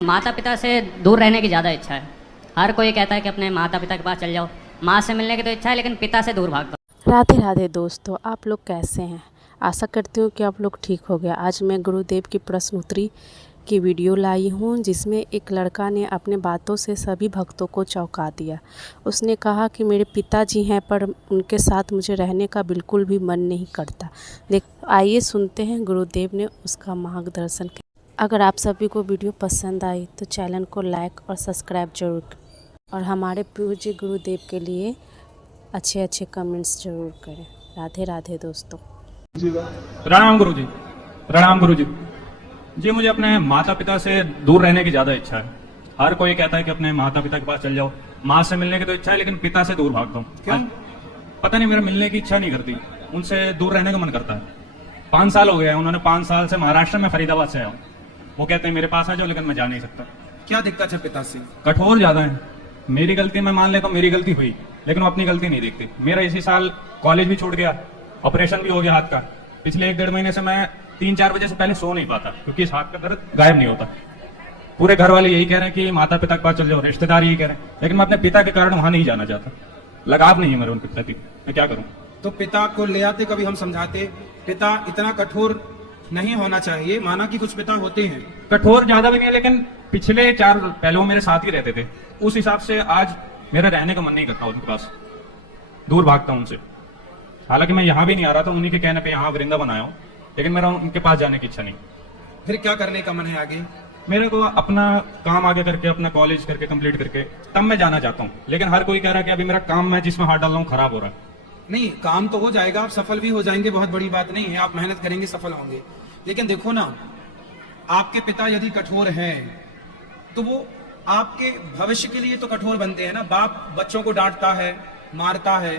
माता पिता से दूर रहने की ज़्यादा इच्छा है। हर कोई कहता है कि अपने माता पिता के पास चल जाओ। माँ से मिलने की तो इच्छा है लेकिन पिता से दूर भाग दो। राधे राधे दोस्तों, आप लोग कैसे हैं? आशा करती हूँ कि आप लोग ठीक हो गया। आज मैं गुरुदेव की प्रश्न उत्तरी की वीडियो लाई हूँ, जिसमें एक लड़का ने अपने बातों से सभी भक्तों को चौंका दिया। उसने कहा कि मेरे पिताजी हैं पर उनके साथ मुझे रहने का बिल्कुल भी मन नहीं करता। आइए सुनते हैं गुरुदेव ने उसका मार्गदर्शन किया। अगर आप सभी को वीडियो पसंद आई तो चैनल को लाइक और सब्सक्राइब जरूर करें और हमारे पूज्य गुरुदेव के लिए अच्छे कमेंट्स जरूर करें। राधे राधे दोस्तों। प्रणाम गुरु जी। प्रणाम गुरु जी। जी, मुझे अपने माता पिता से दूर रहने की ज्यादा इच्छा है। हर कोई कहता है कि अपने माता पिता के पास चल जाओ। माँ से मिलने की तो इच्छा है लेकिन पिता से दूर भागता हूँ। क्यों? पता नहीं, मेरा मिलने की इच्छा नहीं करती। उनसे दूर रहने का मन करता है। 5 साल हो गए हैं। उन्होंने 5 साल से महाराष्ट्र में फरीदाबाद से आया हूँ। वो कहते हैं मेरे पास आ जाओ, लेकिन मैं जा नहीं सकता। क्या दिक्कत है पिता से? कठोर ज्यादा है। मेरी गलती मैं मान लेता हूँ, मेरी गलती हुई, लेकिन वो अपनी गलती नहीं देखती। मेरा इसी साल कॉलेज भी छूट गया, ऑपरेशन भी हो गया हाथ का। पिछले 1-1.5 महीने से मैं 3-4 बजे से पहले सो नहीं पाता, क्योंकि इस हाथ का दर्द गायब नहीं होता। पूरे घर वाले यही कह रहे हैं कि माता पिता के पास चल जाओ, रिश्तेदार यही कह रहे हैं, लेकिन मैं अपने पिता के कारण वहां नहीं जाना चाहता। लगाव नहीं है मेरे उनके प्रति। मैं क्या करूं? तो पिता को ले आते, कभी हम समझाते। पिता इतना कठोर नहीं होना चाहिए। माना कि कुछ पिता होते हैं कठोर ज्यादा भी नहीं है, लेकिन पिछले 4 पहले वो मेरे साथ ही रहते थे। उस हिसाब से आज मेरा रहने का मन नहीं करता उनके पास, दूर भागता हूं उनसे। हालांकि मैं यहाँ भी नहीं आ रहा था, उन्हीं के कहने पे यहाँ वृंदावन आया हूँ, लेकिन मेरा उनके पास जाने की इच्छा नहीं। फिर क्या करने का मन है आगे? मेरे को अपना काम आगे करके, अपना कॉलेज करके कंप्लीट करके तब मैं जाना चाहता हूँ। लेकिन हर कोई कह रहा है कि अभी मेरा काम, मैं जिसमें हाथ डाल रहा हूँ, खराब हो रहा है। नहीं, काम तो हो जाएगा, आप सफल भी हो जाएंगे, बहुत बड़ी बात नहीं है। आप मेहनत करेंगे, सफल होंगे। लेकिन देखो ना, आपके पिता यदि कठोर हैं तो वो आपके भविष्य के लिए तो कठोर बनते हैं ना। बाप बच्चों को डांटता है, मारता है,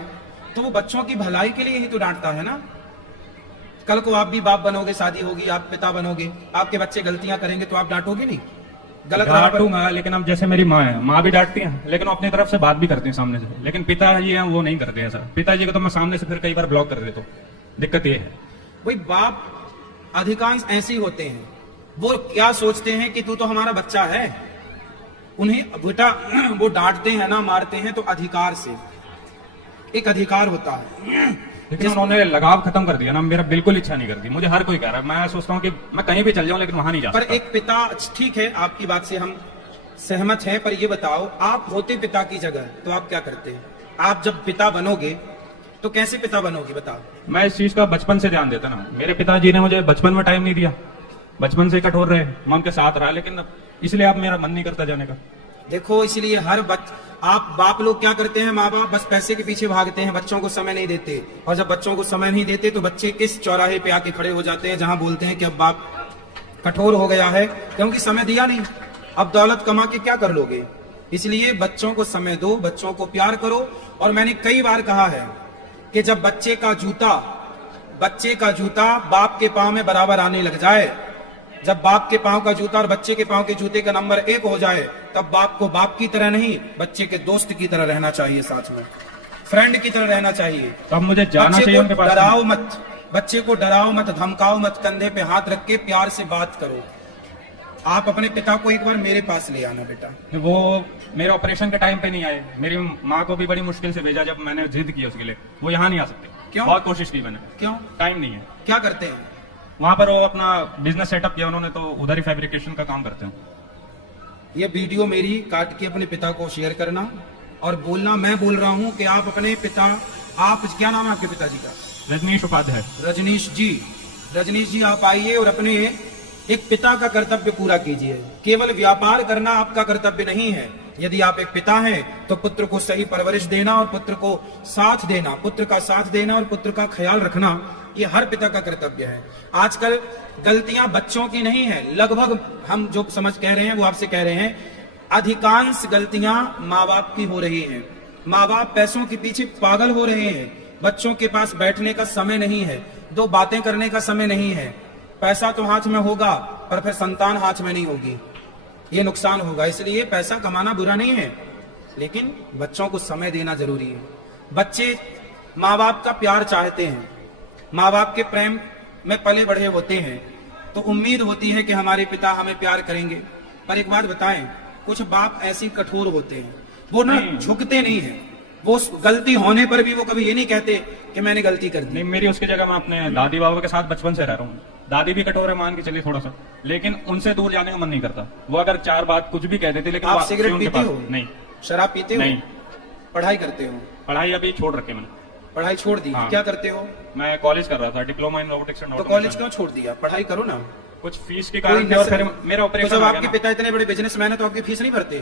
तो वो बच्चों की भलाई के लिए ही तो डांटता है ना। कल को आप भी बाप बनोगे, शादी होगी, आप पिता बनोगे, आपके बच्चे गलतियां करेंगे तो आप डांटोगे नहीं? गलत डांटूंगा, लेकिन अब जैसे मेरी माँ है, माँ भी डांटती है, लेकिन वो अपनी तरफ से बात भी करती है सामने से। लेकिन पिताजी हैं, वो नहीं करते ऐसा। पिताजी को तो मैं सामने से फिर कई बार ब्लॉक कर देता हूँ। दिक्कत ये है। भाई, बाप अधिकांश ऐसे ही होते हैं। वो क्या सोचते हैं कि तू तो हमारा बच्चा है। उन्हें बेटा वो डांटते हैं ना, मारते हैं तो अधिकार से, एक अधिकार होता है। लेकिन उन्होंने लगाव खत्म कर दिया ना। मेरा बिल्कुल इच्छा नहीं करती। मुझे हर कोई कह रहा है, मैं सोचता हूँ कि मैं कहीं भी चल जाऊं, लेकिन वहां नहीं जा पर सकता। एक पिता, ठीक है, आपकी बात से हम सहमत हैं, पर ये बताओ, आप होते पिता की जगह तो आप क्या करते हैं? आप जब पिता बनोगे तो कैसे पिता बनोगे, बताओ? मैं इस चीज का बचपन से ध्यान देता ना। मेरे पिताजी ने मुझे बचपन में टाइम नहीं दिया, बचपन से कठोर रहे, मैं उनके साथ रहा, लेकिन इसलिए अब मेरा मन नहीं करता जाने का। देखो, इसलिए आप बाप लोग क्या करते हैं, माँ बाप बस पैसे के पीछे भागते हैं, बच्चों को समय नहीं देते। और जब बच्चों को समय नहीं देते तो बच्चे किस चौराहे पे आके खड़े हो जाते हैं जहां बोलते हैं कि अब बाप कठोर हो गया है, क्योंकि समय दिया नहीं। अब दौलत कमा के क्या कर लोगे? इसलिए बच्चों को समय दो, बच्चों को प्यार करो। और मैंने कई बार कहा है कि जब बच्चे का जूता बाप के पांव में बराबर आने लग जाए, जब बाप के पांव का जूता और बच्चे के पांव के जूते का नंबर 1 हो जाए, तब बाप को बाप की तरह नहीं, बच्चे के दोस्त की तरह रहना चाहिए, साथ में फ्रेंड की तरह रहना चाहिए। तब मुझे जाना चाहिए उनके पास। डराओ मत, बच्चे को डराओ मत, धमकाओ मत, कंधे पे हाथ रख के प्यार से बात करो। आप अपने पिता को एक बार मेरे पास ले आना बेटा। वो मेरे ऑपरेशन के टाइम पे नहीं आए। मेरी माँ को भी बड़ी मुश्किल से भेजा, जब मैंने जिद की उसके लिए। वो यहाँ नहीं आ सकते। क्यों? बहुत कोशिश की मैंने। क्यों? टाइम नहीं है। क्या करते हैं वहां पर वो अपना बिजनेस सेटअप किया उन्होंने, तो उधर ही फैब्रिकेशन का काम करते हैं। ये वीडियो मेरी काट के अपने पिता को शेयर करना और बोलना, मैं बोल रहा हूँ कि आप अपने पिता, आप क्या नाम है आपके पिताजी का? रजनीश उपाध्याय। रजनीश जी। रजनीश जी, आप आइए और अपने एक पिता का कर्तव्य पूरा कीजिए। केवल व्यापार करना आपका कर्तव्य नहीं है। यदि आप एक पिता हैं तो पुत्र को सही परवरिश देना और पुत्र को साथ देना, पुत्र का साथ देना और पुत्र का ख्याल रखना, ये हर पिता का कर्तव्य है। आजकल गलतियां बच्चों की नहीं है, लगभग हम जो समझ कह रहे हैं वो आपसे कह रहे हैं, अधिकांश गलतियां माँ बाप की हो रही हैं। माँ बाप पैसों के पीछे पागल हो रहे हैं। बच्चों के पास बैठने का समय नहीं है, 2 बातें करने का समय नहीं है। पैसा तो हाथ में होगा पर फिर संतान हाथ में नहीं होगी, ये नुकसान होगा। इसलिए पैसा कमाना बुरा नहीं है, लेकिन बच्चों को समय देना जरूरी है। बच्चे माँ बाप का प्यार चाहते हैं, माँ बाप के प्रेम में पले बढ़े होते हैं, तो उम्मीद होती है कि हमारे पिता हमें प्यार करेंगे। पर एक बात बताएं, कुछ बाप ऐसे कठोर होते हैं, वो ना नहीं। झुकते नहीं है, वो गलती होने पर भी वो कभी ये नहीं कहते कि मैंने गलती कर दी। नहीं, मेरी उसकी जगह मैं अपने दादी बाबा के साथ बचपन से रह रहा हूँ। दादी भी कठोर है, मान के चलिए थोड़ा सा, लेकिन उनसे दूर जाने का मन नहीं करता। वो अगर 4 बात कुछ भी कह देते, लेकिन आप वो सिगरेट उनके पीते पास- हो? नहीं। शराब पीते हो? नहीं। पढ़ाई करते हो? पढ़ाई अभी छोड़ रखे मैंने। पढ़ाई छोड़ दी? हाँ। क्या करते हो? मैं कॉलेज कर रहा था, डिप्लोमा इन रोबोटिक्स एंड तो ऑटोमेशन। कॉलेज क्यों छोड़ दिया? पढ़ाई करो ना। कुछ फीस के कोई कारण थे और फिर नेसेसरी- मेरा तो ऑपरेशन जब हो गया आपके ना। पिता इतने बड़े बिजनेसमैन है तो आपकी फीस नहीं भरते?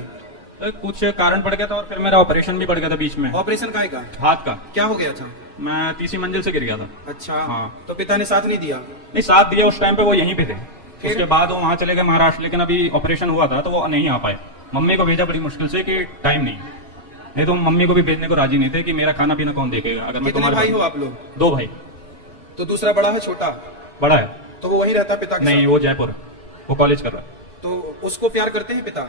तो कुछ कारण पड़ गया था और फिर मेरा ऑपरेशन भी पड़ गया था बीच में, ऑपरेशन काय का? हाथ का। क्या हो गया था? मैं 30वीं मंजिल से गिर गया था। अच्छा। हाँ। तो पिता ने साथ नहीं दिया? नहीं, साथ दिया उस टाइम पे, वो यहीं पे थे। फिर? उसके बाद वो वहां चले गए महाराष्ट्र, लेकिन अभी ऑपरेशन हुआ था तो वो नहीं आ पाए। मम्मी को भेजा बड़ी मुश्किल से कि टाइम नहीं तो मम्मी को भी भेजने को राजी नहीं थे कि मेरा खाना पीना कौन देखेगा अगर मैं कितने तुम्हारे भाई हो पास- आप लोग? 2 भाई। तो दूसरा बड़ा है छोटा? बड़ा है। तो वो वहीं रहता है पिता के नहीं, साथ? वो जयपुर है, वो कॉलेज कर रहा है। तो उसको प्यार करते हैं पिता?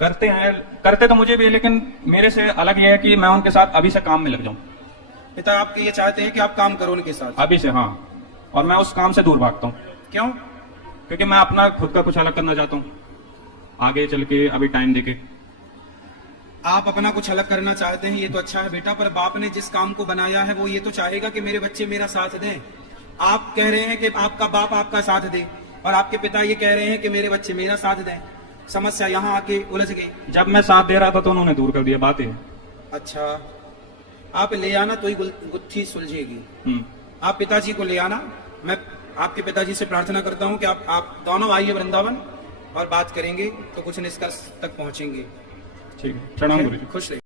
करते तो मुझे भी है, लेकिन मेरे से अलग ये है कि मैं उनके साथ अभी से काम में लग जाऊं। पिता आपके ये चाहते हैं कि आप काम करो उनके साथ? अभी से, हाँ। और मैं उस काम से दूर भागता हूँ क्यों? क्योंकि मैं अपना खुद का कुछ अलग करना चाहता हूँ आगे चल के, अभी टाइम देके। आप अपना कुछ अलग करना चाहते हैं, ये तो अच्छा है बेटा, पर बाप ने जिस काम को बनाया है वो ये तो चाहेगा कि मेरे बच्चे मेरा साथ दें। आप कह रहे हैं कि आपका बाप आपका साथ दे और आपके पिता ये कह रहे हैं कि मेरे बच्चे मेरा साथ दें। समस्या यहाँ आके उलझ गई। जब मैं साथ दे रहा था तो उन्होंने दूर कर दिया, बात है। अच्छा, आप ले आना तो ही गुत्थी सुलझेगी। आप पिताजी को ले आना। मैं आपके पिताजी से प्रार्थना करता हूँ कि आप दोनों आइए वृंदावन और बात करेंगे तो कुछ निष्कर्ष तक पहुंचेंगे। ठीक है, प्रणाम गुरु जी। खुश रहिए।